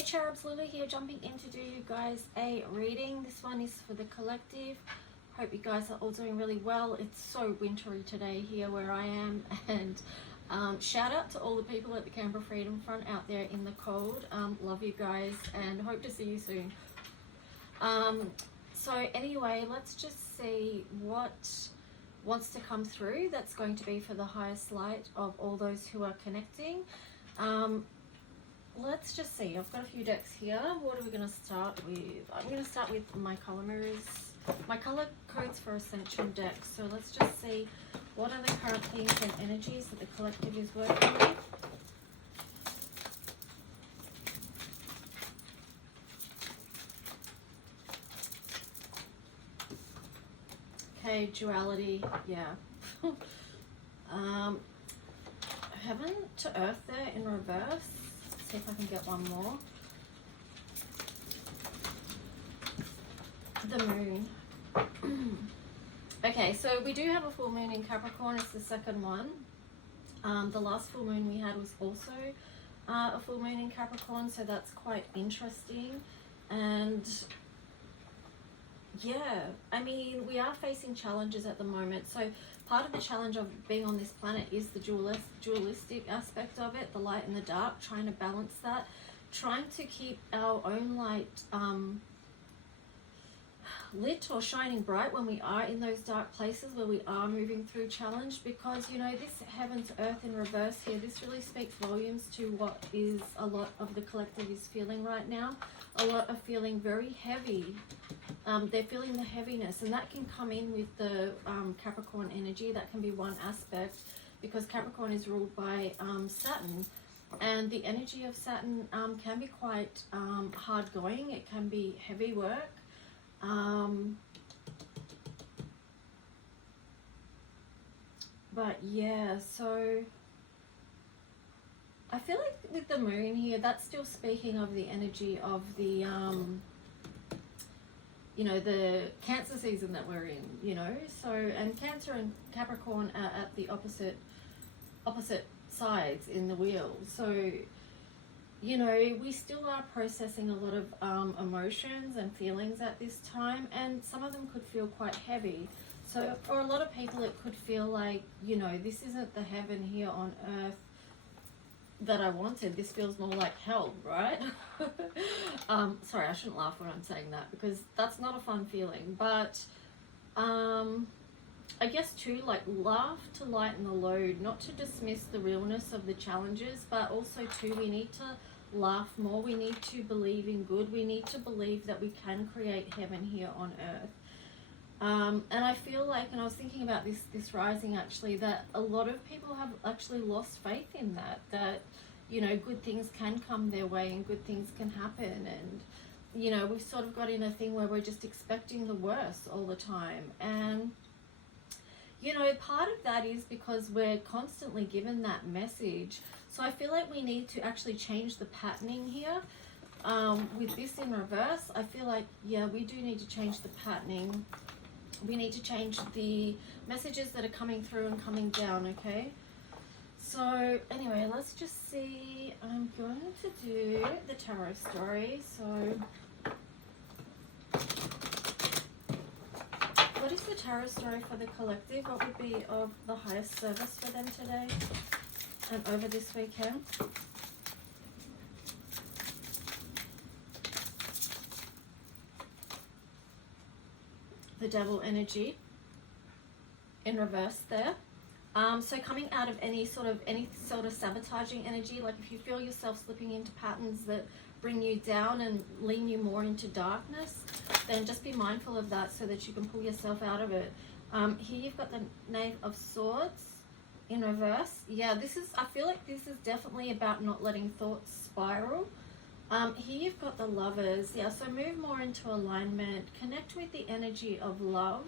Hey cherubs, Lulu here, jumping in to do you guys a reading. This one is for the collective. Hope you guys are all doing really well. It's so wintry today here where I am, and shout out to all the people at the Canberra Freedom Front out there in the cold. Love you guys and hope to see you soon. So anyway, let's just see what wants to come through. That's going to be for the highest light of all those who are connecting. Let's just see. I've got a few decks here. What are we going to start with? I'm going to start with my color mirrors, my color codes for Ascension deck. So let's just see what are the current themes and energies that the collective is working with. Okay, duality, yeah. Heaven to earth there in reverse. See if I can get one more. The moon. Okay, so we do have a full moon in Capricorn. It's the second one. The last full moon we had was also a full moon in Capricorn, so that's quite interesting. And yeah, I mean, we are facing challenges at the moment. So part of the challenge of being on this planet is the dualistic aspect of it, the light and the dark, trying to balance that, trying to keep our own light lit or shining bright when we are in those dark places where we are moving through challenge, because you know, this heaven to earth in reverse here, this really speaks volumes to what is a lot of the collective is feeling right now. A lot are feeling very heavy. They're feeling the heaviness, and that can come in with the Capricorn energy. That can be one aspect, because Capricorn is ruled by Saturn, and the energy of Saturn can be quite hard going. It can be heavy work. But yeah, so I feel like with the moon here, that's still speaking of the energy of the you know, the Cancer season that we're in, you know. So, and Cancer and Capricorn are at the opposite sides in the wheel. So, you know, we still are processing a lot of emotions and feelings at this time, and some of them could feel quite heavy. So for a lot of people, it could feel like, you know, this isn't the heaven here on earth that I wanted. This feels more like hell, right? Sorry, I shouldn't laugh when I'm saying that, because that's not a fun feeling. But I guess too, like, laugh to lighten the load, not to dismiss the realness of the challenges, but also too, we need to laugh more. We need to believe in good. We need to believe that we can create heaven here on earth. And I feel like, and I was thinking about this rising actually, that a lot of people have actually lost faith in that, you know, good things can come their way and good things can happen. And, you know, we've sort of got in a thing where we're just expecting the worst all the time. And, you know, part of that is because we're constantly given that message. So I feel like we need to actually change the patterning here. With this in reverse, I feel like, yeah, we do need to change the patterning. We need to change the messages that are coming through and coming down, okay? So anyway, let's just see. I'm going to do the tarot story. So what is the tarot story for the collective? What would be of the highest service for them today and over this weekend? The devil energy in reverse there. So coming out of any sort of sabotaging energy, like if you feel yourself slipping into patterns that bring you down and lean you more into darkness, then just be mindful of that so that you can pull yourself out of it. Here you've got the Knave of Swords in reverse. Yeah, I feel like this is definitely about not letting thoughts spiral. Here you've got the Lovers. Yeah, so move more into alignment, connect with the energy of love.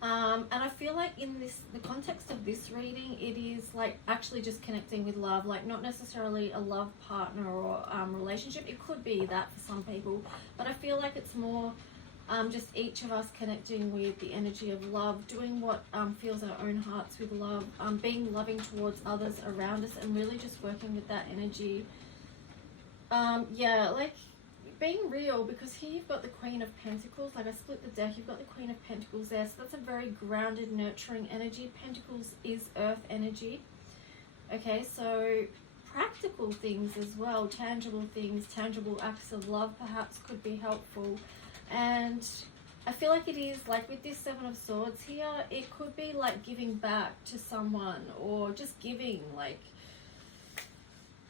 And I feel like in the context of this reading, it is like actually just connecting with love, like not necessarily a love partner or relationship. It could be that for some people, but I feel like it's more just each of us connecting with the energy of love, doing what fills our own hearts with love, being loving towards others around us, and really just working with that energy. Yeah, like being real, because here you've got the Queen of Pentacles. Like I split the deck, you've got the Queen of Pentacles there, so that's a very grounded, nurturing energy. Pentacles is earth energy. Okay, so practical things as well, tangible things, tangible acts of love perhaps could be helpful. And I feel like it is, like with this Seven of Swords here, it could be like giving back to someone, or just giving, like,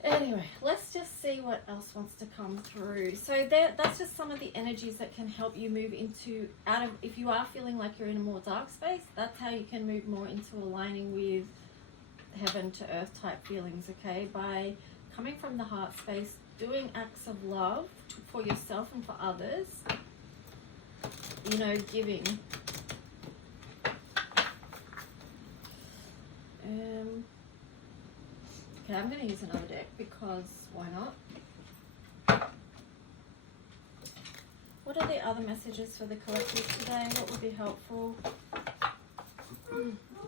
anyway, let's just see what else wants to come through. So that's just some of the energies that can help you move into, out of, if you are feeling like you're in a more dark space, that's how you can move more into aligning with heaven to earth type feelings, okay? By coming from the heart space, doing acts of love for yourself and for others, you know, giving. Okay, I'm going to use another deck because why not? What are the other messages for the collective today? What would be helpful?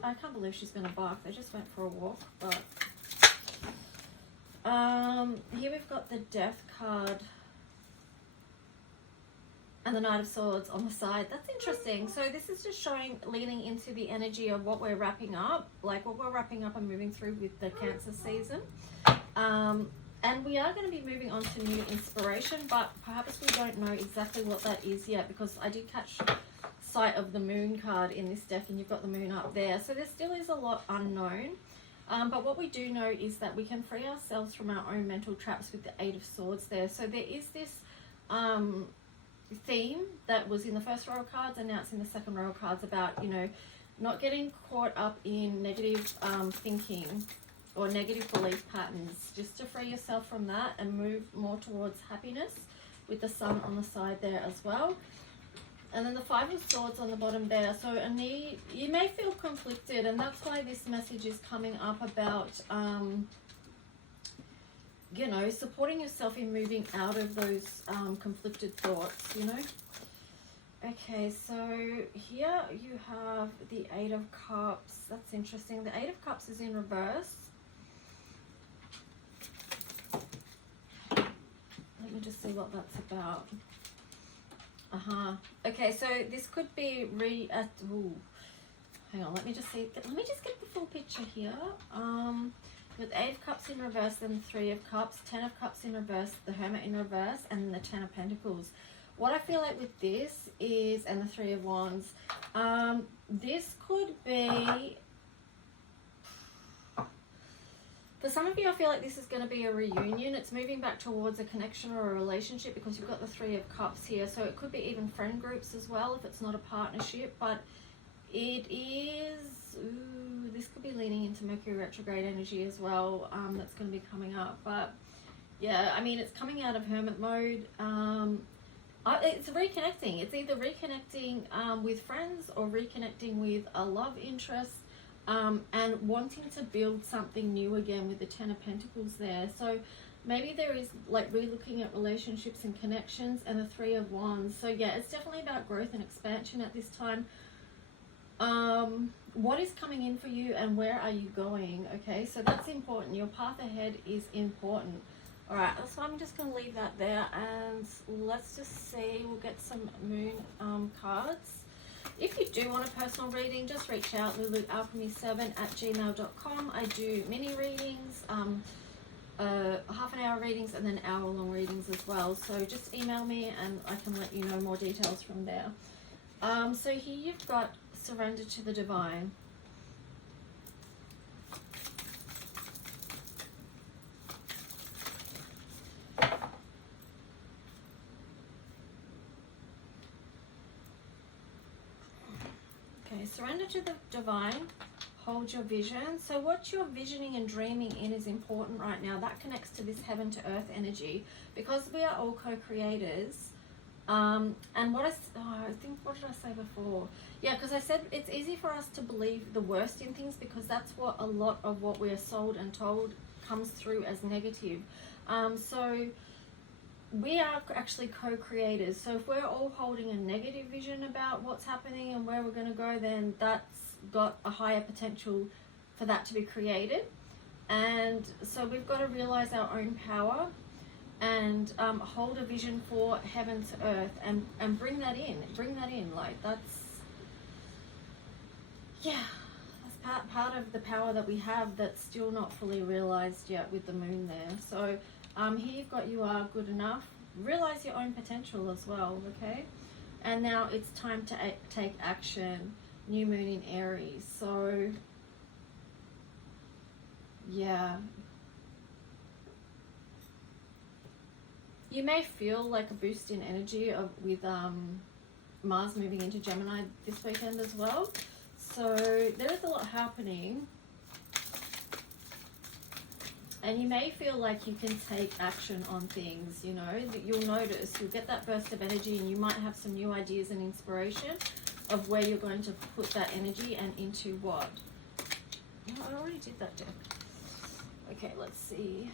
I can't believe she's going to bark. They just went for a walk. But here we've got the Death card and the Knight of Swords on the side. That's interesting. So this is just showing, leaning into the energy of what we're wrapping up, like what we're wrapping up and moving through with the Cancer season. And we are going to be moving on to new inspiration, but perhaps we don't know exactly what that is yet, because I did catch sight of the Moon card in this deck, and you've got the Moon up there. So there still is a lot unknown. But what we do know is that we can free ourselves from our own mental traps with the Eight of Swords there. So there is this theme that was in the first row of cards, and now it's in the second row of cards, about, you know, not getting caught up in negative thinking or negative belief patterns, just to free yourself from that and move more towards happiness, with the Sun on the side there as well. And then the Five of Swords on the bottom there. So a need, you may feel conflicted, and that's why this message is coming up about you know, supporting yourself in moving out of those conflicted thoughts, you know. Okay, so here you have the Eight of Cups. That's interesting. The Eight of Cups is in reverse. Let me just see what that's about. Okay, so this could be hang on, let me just get the full picture here. With Eight of Cups in reverse, then Three of Cups, Ten of Cups in reverse, the Hermit in reverse, and the Ten of Pentacles. What I feel like with this is, and the Three of Wands, this could be, for some of you, I feel like this is going to be a reunion. It's moving back towards a connection or a relationship, because you've got the Three of Cups here. So it could be even friend groups as well, if it's not a partnership. But it is, this could be leaning into Mercury retrograde energy as well. That's going to be coming up. But yeah, I mean, it's coming out of hermit mode. It's reconnecting. It's either reconnecting with friends, or reconnecting with a love interest. And wanting to build something new again with the Ten of Pentacles there. So maybe there is like re-looking at relationships and connections, and the Three of Wands. So yeah, it's definitely about growth and expansion at this time. What is coming in for you, and where are you going? Okay, so that's important. Your path ahead is important. All right, so I'm just going to leave that there, and let's just see. We'll get some Moon cards. If you do want a personal reading, just reach out, lulualchemy7@gmail.com. I do mini readings, half an hour readings, and then hour-long readings as well. So just email me, and I can let you know more details from there. So here you've got Surrender to the Divine. Okay, surrender to the divine, hold your vision. So what you're visioning and dreaming in is important right now. That connects to this heaven to earth energy, because we are all co-creators. And what I think, what did I say before? Yeah, because I said it's easy for us to believe the worst in things, because that's what a lot of what we are sold and told comes through as negative. So we are actually co-creators. So if we're all holding a negative vision about what's happening and where we're going to go, then that's got a higher potential for that to be created. And so we've got to realize our own power, and hold a vision for heaven to earth, and bring that in. Like, that's, yeah, that's part of the power that we have that's still not fully realized yet with the moon there. So here you've got, you are good enough. Realize your own potential as well, okay? And now it's time to take action. New moon in Aries. So yeah, you may feel like a boost in energy with Mars moving into Gemini this weekend as well. So there is a lot happening, and you may feel like you can take action on things, you know, that you'll notice. You'll get that burst of energy, and you might have some new ideas and inspiration of where you're going to put that energy and into what. Oh, I already did that deck. Okay, let's see.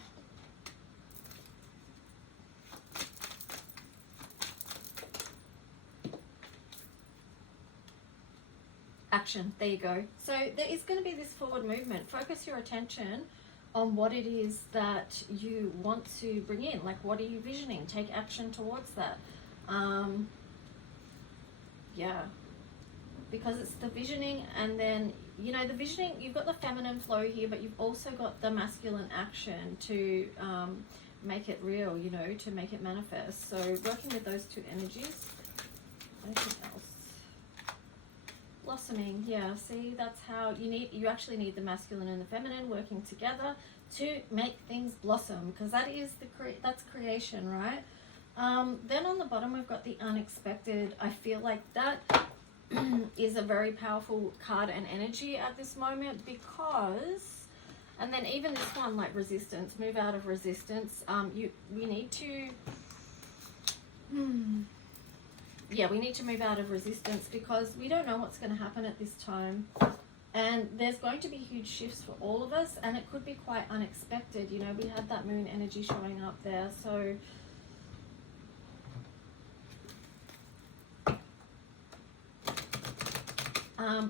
Action. There you go. So there is going to be this forward movement. Focus your attention on what it is that you want to bring in. Like, what are you visioning? Take action towards that. Yeah. Because it's the visioning, and then, you know, the visioning, you've got the feminine flow here, but you've also got the masculine action to make it real, you know, to make it manifest. So working with those two energies. Anything else? Blossoming. Yeah, see, that's how you actually need the masculine and the feminine working together to make things blossom, because that is that's creation, right? Then on the bottom we've got the unexpected. I feel like that is a very powerful card and energy at this moment, because, and then even this one, like resistance, move out of resistance. We need to we need to move out of resistance, because we don't know what's going to happen at this time, and there's going to be huge shifts for all of us, and it could be quite unexpected. You know, we had that moon energy showing up there, so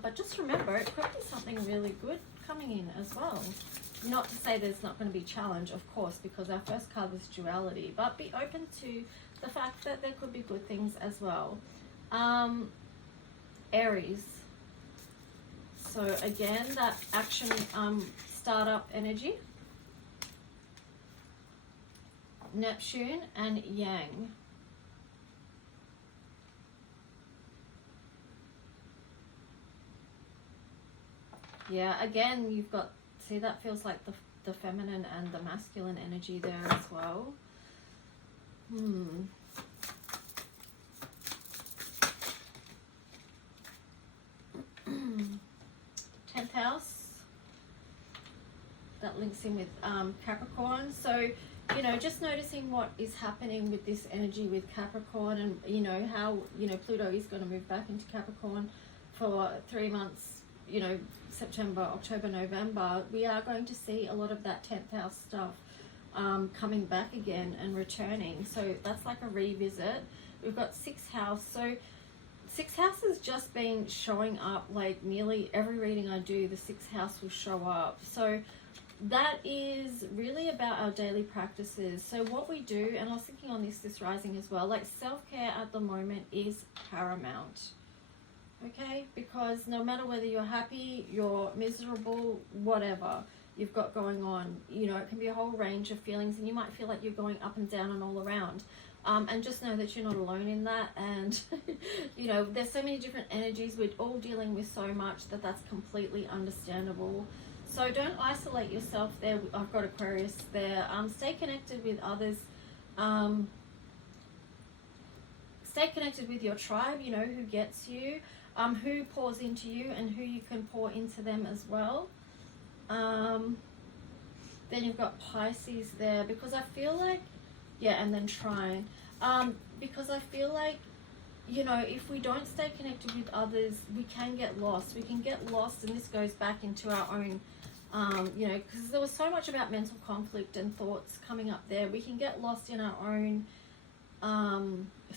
but just remember, it could be something really good coming in as well. Not to say there's not going to be challenge, of course, because our first card was duality, but be open to the fact that there could be good things as well. Aries. So again, that action, startup energy. Neptune and Yang. Yeah, again, you've got, see, that feels like the feminine and the masculine energy there as well. 10th house. That links in with Capricorn. So, you know, just noticing what is happening with this energy with Capricorn, and, you know, how, you know, Pluto is going to move back into Capricorn for 3 months, you know, September, October, November. We are going to see a lot of that 10th house stuff coming back again and returning. So that's like a revisit. We've got 6th house. So 6th house has just been showing up, like nearly every reading I do, the 6th house will show up. So that is really about our daily practices. So what we do, and I was thinking on this rising as well, like self-care at the moment is paramount. Okay, because no matter whether you're happy, you're miserable, whatever you've got going on, you know, it can be a whole range of feelings, and you might feel like you're going up and down and all around. And just know that you're not alone in that. And, you know, there's so many different energies. We're all dealing with so much that's completely understandable. So don't isolate yourself there. I've got Aquarius there. Stay connected with others. Stay connected with your tribe, you know, who gets you. Who pours into you, and who you can pour into them as well. Then you've got Pisces there, because I feel like, yeah, and then Trine. Because I feel like, you know, if we don't stay connected with others, we can get lost. We can get lost, and this goes back into our own, you know, because there was so much about mental conflict and thoughts coming up there. We can get lost in our own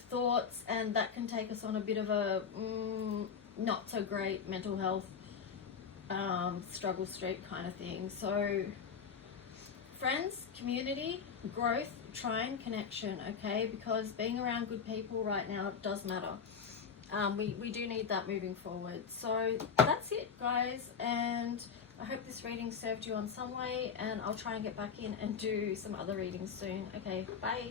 thoughts, and that can take us on a bit of a not so great mental health struggle street kind of thing. So friends, community, growth, try and connection, okay? Because being around good people right now does matter. We do need that moving forward. So that's it, guys, and I hope this reading served you on some way, and I'll try and get back in and do some other readings soon. Okay, bye.